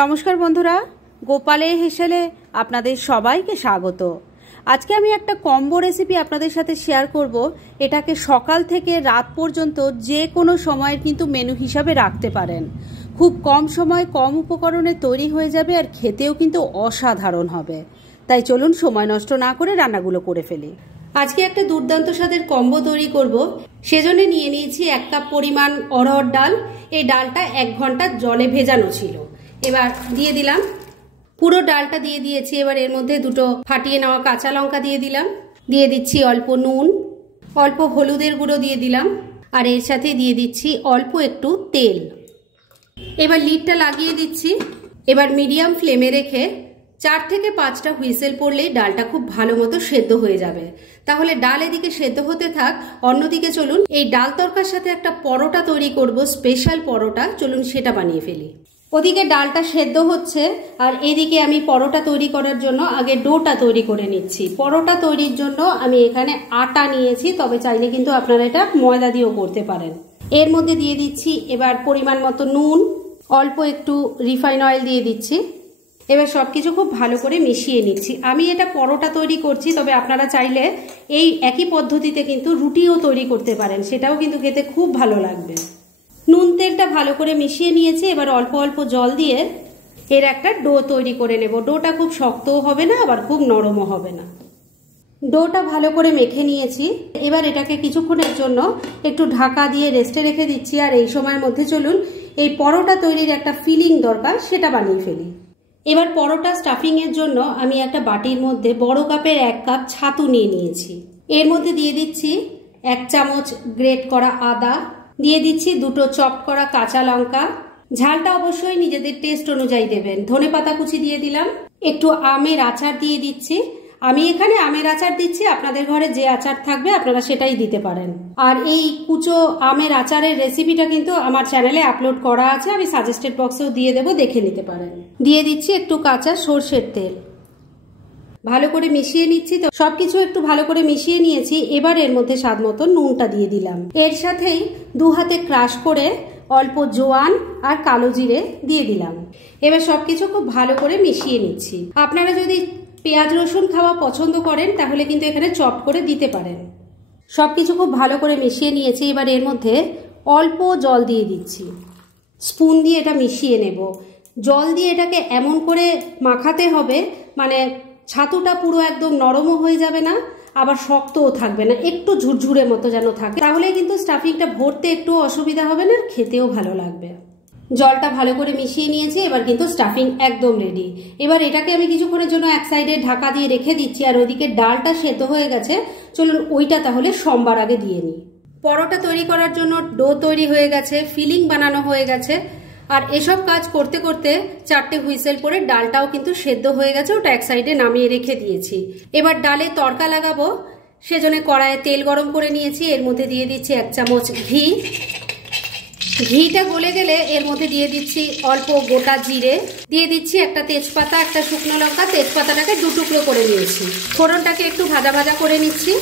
নমস্কার বন্ধুরা, গোপালের হেসেলে আপনাদের সবাইকে স্বাগত। আজকে আমি একটা কম্বো রেসিপি আপনাদের সাথে শেয়ার করব। এটাকে সকাল থেকে রাত পর্যন্ত যে কোনো সময়ের কিন্তু মেনু হিসাবে রাখতে পারেন। খুব কম সময় কম উপকরণে তৈরি হয়ে যাবে আর খেতেও কিন্তু অসাধারণ হবে। তাই চলুন সময় নষ্ট না করে রান্নাগুলো করে ফেলি। আজকে একটা দুর্দান্ত স্বাদের কম্বো তৈরি করব। সেজন্য নিয়ে নিয়েছি 1 কাপ পরিমাণ অড়হর ডাল। এই ডালটা 1 ঘন্টা জলে ভেজানো ছিল। এবার দিয়ে দিলাম, পুরো ডালটা দিয়ে দিয়েছি। এবার এর মধ্যে দুটো ফাটিয়ে নেওয়া কাঁচা লঙ্কা দিয়ে দিলাম, দিয়ে দিচ্ছি অল্প নুন, অল্প হলুদের গুঁড়ো দিয়ে দিলাম, আর এর সাথে দিয়ে দিচ্ছি অল্প একটু তেল। এবার লিডটা লাগিয়ে দিচ্ছি। এবার মিডিয়াম ফ্লেমে রেখে 4 থেকে 5টা হুইসেল পড়লেই ডালটা খুব ভালো মতো সেদ্ধ হয়ে যাবে। তাহলে ডাল এদিকে সেদ্ধ হতে থাক, অন্যদিকে চলুন এই ডাল তরকার সাথে একটা পরোটা তৈরি করব, স্পেশাল পরোটা। চলুন সেটা বানিয়ে ফেলি। ওদিকে ডালটা সেদ্ধ হচ্ছে আর এদিকে আমি পরোটা তৈরি করার জন্য আগে ডোটা তৈরি করে নিচ্ছি। পরোটা তৈরির জন্য আমি এখানে আটা নিয়েছি, তবে চাইলে কিন্তু আপনারা এটা ময়দা দিয়েও করতে পারেন। এর মধ্যে দিয়ে দিচ্ছি এবার পরিমাণ মতো নুন, অল্প একটু রিফাইন অয়েল দিয়ে দিচ্ছি। এবার সবকিছু খুব ভালো করে মিশিয়ে নিচ্ছি। আমি এটা পরোটা তৈরি করছি, তবে আপনারা চাইলে এই একই পদ্ধতিতে কিন্তু রুটিও তৈরি করতে পারেন, সেটাও কিন্তু খেতে খুব ভালো লাগবে। নুন তেলটা ভালো করে মিশিয়ে নিয়েছি। এবার অল্প অল্প জল দিয়ে এর একটা ডো তৈরি করে নেব। ডোটা খুব শক্তও হবে না, আবার খুব নরমও হবে না। ডোটা ভালো করে মেখে নিয়েছি। এবার এটাকে কিছুক্ষণের জন্য একটু ঢাকা দিয়ে রেস্টে রেখে দিচ্ছি। আর এই সময়ের মধ্যে চলুন এই পরোটা তৈরির একটা ফিলিং দরকার, সেটা বানিয়ে ফেলি। এবার পরোটা স্টাফিং এর জন্য আমি একটা বাটির মধ্যে বড় কাপের 1 কাপ ছাতু নিয়ে নিয়েছি। এর মধ্যে দিয়ে দিচ্ছি 1 চামচ গ্রেট করা আদা, দিয়ে দিচ্ছি 2টো চপড করা কাঁচা লঙ্কা। ঝালটা অবশ্যই নিজেদের টেস্ট অনুযায়ী দেবেন। ধনেপাতা কুচি দিয়ে দিলাম, একটু আমের আচার দিয়ে দিচ্ছি। আমি এখানে আমের আচার দিচ্ছি, আপনাদের ঘরে যে আচার থাকবে আপনারা সেটাই দিতে পারেন। আর এই কুচো আমের আচারের রেসিপিটা কিন্তু আমার চ্যানেলে আপলোড করা আছে, আমি সাজেস্টেড বক্সেও দিয়ে দেবো, দেখে নিতে পারেন। দিয়ে দিচ্ছি একটু কাঁচা সর্ষের তেল। ভালো করে মিশিয়ে নিচ্ছি। তো সবকিছু একটু ভালো করে মিশিয়ে নিয়েছি। এবার এর মধ্যে স্বাদ মতো নুনটা দিয়ে দিলাম। এর সাথেই 2 হাতে ক্রাশ করে অল্প জোয়ান আর কালো জিরে দিয়ে দিলাম। এবার সবকিছু খুব ভালো করে মিশিয়ে নিচ্ছি। আপনারা যদি পেঁয়াজ রসুন খাওয়া পছন্দ করেন তাহলে কিন্তু এখানে চপ করে দিতে পারেন। সবকিছু খুব ভালো করে মিশিয়ে নিয়েছি। এবার এর মধ্যে অল্প জল দিয়ে দিচ্ছি। স্পুন দিয়ে এটা মিশিয়ে নেব। জল দিয়ে এটাকে এমন করে মাখাতে হবে, মানে ছাতুটা পুরো একদম নরমও হয়ে যাবে না, আবার শক্তও থাকবে না, একটু ঝুরঝুরে মতো যেন থাকে। তাহলে কিন্তু স্টাফিংটা ভরতে একটু অসুবিধা হবে না, খেতেও ভালো লাগবে। জলটা ভালো করে মিশিয়ে নিয়েছি। এবার কিন্তু স্টাফিং একদম রেডি। এবার এটাকে আমি কিছুক্ষণের জন্য এক সাইডে ঢাকা দিয়ে রেখে দিচ্ছি। আর ওইদিকে ডালটা সেদ্ধ হয়ে গেছে, চলুন ওইটা তাহলে সোমবার আগে দিয়ে নিই। পরোটা তৈরি করার জন্য ডো তৈরি হয়ে গেছে, ফিলিং বানানো হয়ে গেছে। আর এসব কাজ করতে করতে 4টে হুইসেল পরে ডালটাও কিন্তু সেদ্ধ হয়ে গেছে, ওটা এক সাইডে নামিয়ে রেখে দিয়েছি। এবার ডালে তড়কা লাগাবো, সেজন্য কড়াইয়ে তেল গরম করে নিয়েছি। এর মধ্যে দিয়ে দিচ্ছি 1 চামচ ঘি। ঘিটা গলে গেলে এর মধ্যে দিয়ে দিচ্ছি অল্প গোটা জিরে, দিয়ে দিচ্ছি একটা তেজপাতা, একটা শুকনো লঙ্কা। তেজপাতাটাকে 2 টুকরো করে নিয়েছি। ফোড়নটাকে একটু ভাজা ভাজা করে নিচ্ছি।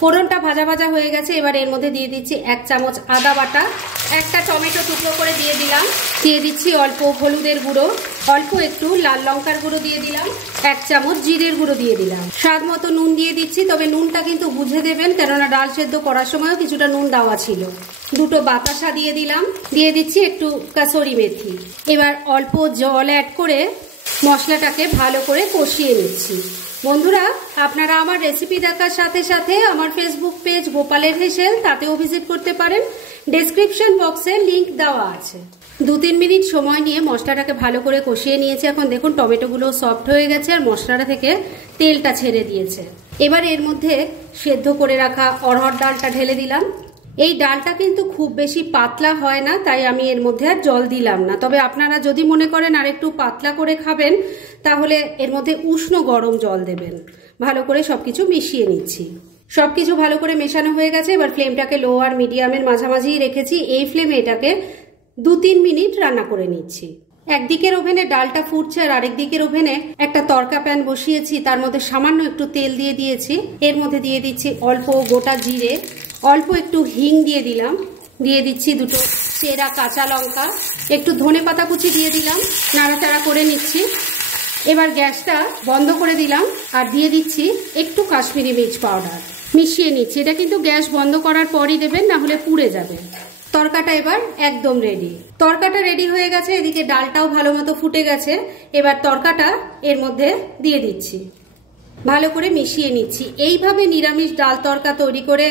ফোড়নটা ভাজা ভাজা হয়ে গেছে। এবার এর মধ্যে দিয়ে দিচ্ছি 1 চামচ আদা বাটা, একটা টমেটো টুকরো করে দিয়ে দিলাম, দিয়ে দিচ্ছি অল্প হলুদের গুঁড়ো, অল্প একটু লাল লঙ্কার গুঁড়ো দিয়ে দিলাম, 1 চামচ জিরের গুঁড়ো দিয়ে দিলাম, স্বাদ মতো নুন দিয়ে দিচ্ছি। তবে নুনটা কিন্তু বুঝে দেবেন, কেননা ডাল সেদ্ধ করার সময়ও কিছুটা নুন দেওয়া ছিল। 2টো বাতাসা দিয়ে দিলাম, দিয়ে দিচ্ছি একটু কাসুরি মেথি। এবার অল্প জল অ্যাড করে মশলাটাকে ভালো করে কষিয়ে নিচ্ছি। বন্ধুরা, আপনারা আমার রেসিপি দেখার সাথে সাথে আমার ফেসবুক পেজ গোপালের হেসেল, তাতেও ভিজিট করতে পারেন। ডেসক্রিপশন বক্সে লিংক দেওয়া আছে। 2-3 মিনিট সময় নিয়ে মশলাটাকে ভালো করে কষিয়ে নিয়েছি। এখন দেখুন টমেটোগুলো সফট হয়ে গেছে আর মশলাটা থেকে তেলটা ছেড়ে দিয়েছে। এবার এর মধ্যে সেদ্ধ করে রাখা অড়হর ডালটা ঢেলে দিলাম। এই ডালটা কিন্তু খুব বেশি পাতলা হয় না, তাই আমি এর মধ্যে আর জল দিলাম না। তবে আপনারা যদি মনে করেন আর একটু পাতলা করে খাবেন, তাহলে এর মধ্যে উষ্ণ গরম জল দেবেন। ভালো করে সবকিছু মিশিয়ে নিচ্ছি। সবকিছু ভালো করে মেশানো হয়ে গেছে। এবার ফ্লেমটাকে লো আর মিডিয়ামের মাঝামাঝি রেখেছি। এই ফ্লেমে এটাকে 2-3 মিনিট রান্না করে নিচ্ছি। একদিকের ওভেনে ডালটা ফুটছে আর আরেক দিকের ওভেনে একটা তড়কা প্যান বসিয়েছি। তার মধ্যে সামান্য একটু তেল দিয়ে দিয়েছি। এর মধ্যে দিয়ে দিচ্ছি অল্প গোটা জিরে, অল্প একটু হিং দিয়ে দিলাম, দিয়ে দিচ্ছি দুটো চেরা কাঁচা লঙ্কা, একটু ধনেপাতা কুচি দিয়ে দিলাম, নাড়াচাড়া করে নিচ্ছি। এবার গ্যাসটা বন্ধ করে দিলাম আর দিয়ে দিচ্ছি একটু কাশ্মীরি মির্চ পাউডার, মিশিয়ে নিচ্ছি। এটা কিন্তু গ্যাস বন্ধ করার পরই দেবেন, না হলে পুড়ে যাবে। তরকাটা এবার একদম রেডি। তরকাটা রেডি হয়ে গেছে, এদিকে ডালটাও ভালো মতো ফুটে গেছে। এবার তরকাটা এর মধ্যে দিয়ে দিচ্ছি, ভালো করে মিশিয়ে নিচ্ছি। এইভাবে নিরামিষ ডাল তরকা তৈরি করে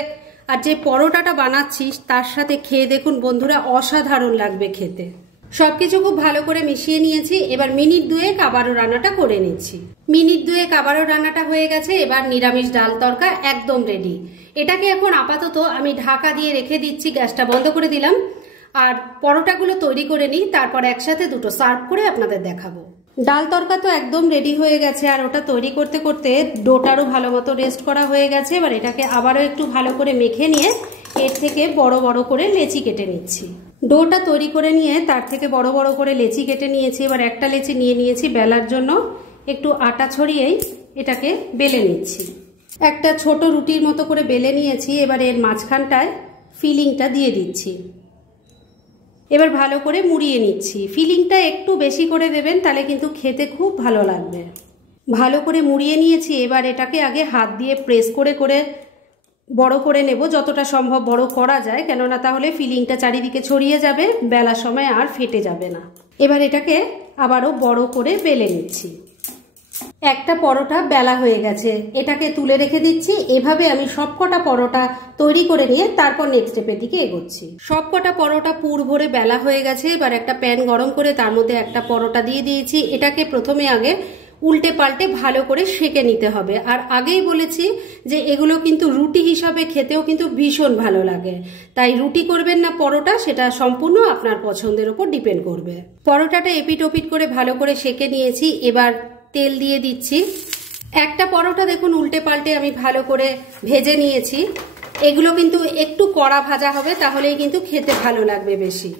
আর যে পরোটাটা বানাচ্ছি তার সাথে খেয়ে দেখুন বন্ধুরা, অসাধারণ লাগবে খেতে। সবকিছু খুব ভালো করে মিশিয়ে নিয়েছি। এবার মিনিট 2 আবারও রান্নাটা করে নিচ্ছি। মিনিট 2 আবারও রান্নাটা হয়ে গেছে। এবার নিরামিষ ডাল তরকা একদম রেডি। এটাকে এখন আপাতত আমি ঢাকা দিয়ে রেখে দিচ্ছি, গ্যাসটা বন্ধ করে দিলাম। আর পরোটাগুলো তৈরি করে নিই, তারপর একসাথে দুটো সার্ভ করে আপনাদের দেখাবো। ডাল তরকা তো একদম রেডি হয়ে গেছে, আর ওটা তৈরি করতে করতে ডোটারও ভালো মতো রেস্ট করা হয়ে গেছে। এবার এটাকে আবারও একটু ভালো করে মেখে নিয়ে এর থেকে বড় বড় করে লেচি কেটে নিচ্ছি। ডোটা তৈরি করে নিয়ে তার থেকে বড় বড় করে লেচি কেটে নিয়েছি। এবার একটা লেচি নিয়ে নিয়েছি বেলার জন্য, একটু আটা ছড়িয়েই এটাকে বেলে নিচ্ছি। একটা ছোট রুটির মতো করে বেলে নিয়েছি। এবার এর মাঝখানটায় ফিলিংটা দিয়ে দিচ্ছি। এবার ভালো করে মুড়িয়ে নিচ্ছি। ফিলিংটা একটু বেশি করে দেবেন, তাহলে কিন্তু খেতে খুব ভালো লাগবে। ভালো করে মুড়িয়ে নিয়েছি। এবার এটাকে আগে হাত দিয়ে প্রেস করে করে বড় করে নেব, যতটা সম্ভব বড় করা যায়, কেননা তাহলে ফিলিংটা চারিদিকে ছড়িয়ে যাবে, বেলার সময় আর ফেটে যাবে না। এবার এটাকে আবারও বড় করে বেলে নিচ্ছি। একটা পরোটা বেলা হয়ে গেছে, এটাকে তুলে রেখে দিচ্ছি। এভাবে আমি সবকটা পরোটা তৈরি করে নিয়ে তারপর নেক্সট স্টেপের দিকে এগোচ্ছি। সবকটা পরোটা পুর ভরে বেলা হয়ে গেছে। এবার একটা প্যান গরম করে তার মধ্যে একটা পরোটা দিয়ে দিয়েছি। এটাকে প্রথমে আগে উল্টে পাল্টে ভালো করে সেঁকে নিতে হবে। আর আগেই বলেছি যে এগুলো কিন্তু রুটি হিসাবে খেতেও কিন্তু ভীষণ ভালো লাগে, তাই রুটি করবেন না পরোটা সেটা সম্পূর্ণ আপনার পছন্দের উপর ডিপেন্ড করবে। পরোটাটা এপিট ওপিট করে ভালো করে সেঁকে নিয়েছি। এবার তেল দিয়ে দিচ্ছি। একটা পরোটা দেখুন উল্টে পাল্টে আমি ভালো করে ভেজে নিয়েছি। এগুলো কিন্তু একটু কড়া ভাজা হবে, তাহলেই কিন্তু খেতে ভালো লাগবে বেশি।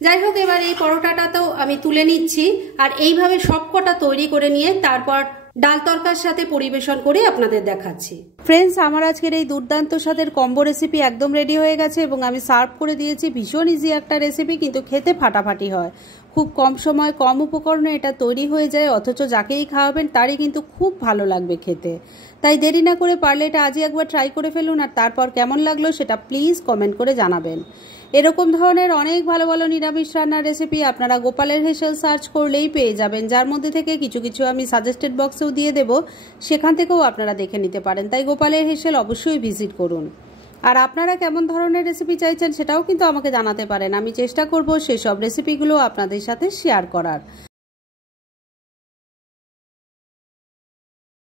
যাই হোক, এবার এই পরোটাটা তো আমি তুলে নিচ্ছি। আর এইভাবে সবকটা তৈরি করে নিয়ে তারপর ডাল তরকার সাথে পরিবেশন করে আপনাদের দেখাচ্ছি। ফ্রেন্ডস, আমার আজকের এই দুর্দান্ত স্বাদের কম্বো রেসিপি একদম রেডি হয়ে গেছে এবং আমি সার্ভ করে দিয়েছি। ভীষণ ইজি একটা রেসিপি, কিন্তু খেতে ফাটাফাটি হয়। খুব কম সময় কম উপকরণে এটা তৈরি হয়ে যায়, অথচ যাকেই খাওয়াবেন তারই কিন্তু খুব ভালো লাগবে খেতে। তাই দেরি না করে পারলে এটা আজই একবার ট্রাই করে ফেলুন, আর তারপর কেমন লাগলো সেটা প্লিজ কমেন্ট করে জানাবেন। এরকম ধরনের অনেক ভালো ভালো নিরামিষ রান্নার রেসিপি আপনারা গোপালের হেসেল সার্চ করলেই পেয়ে যাবেন, যার মধ্যে থেকে কিছু কিছু আমি সাজেস্টেড বক্সেও দিয়ে দেব, সেখান থেকেও আপনারা দেখে নিতে পারেন। তাই গোপালের হেসেল অবশ্যই ভিজিট করুন। আর আপনারা কেমন ধরনের রেসিপি চাইছেন সেটাও কিন্তু আমাকে জানাতে পারেন। আমি চেষ্টা করব সেসব রেসিপিগুলো আপনাদের সাথে শেয়ার করার।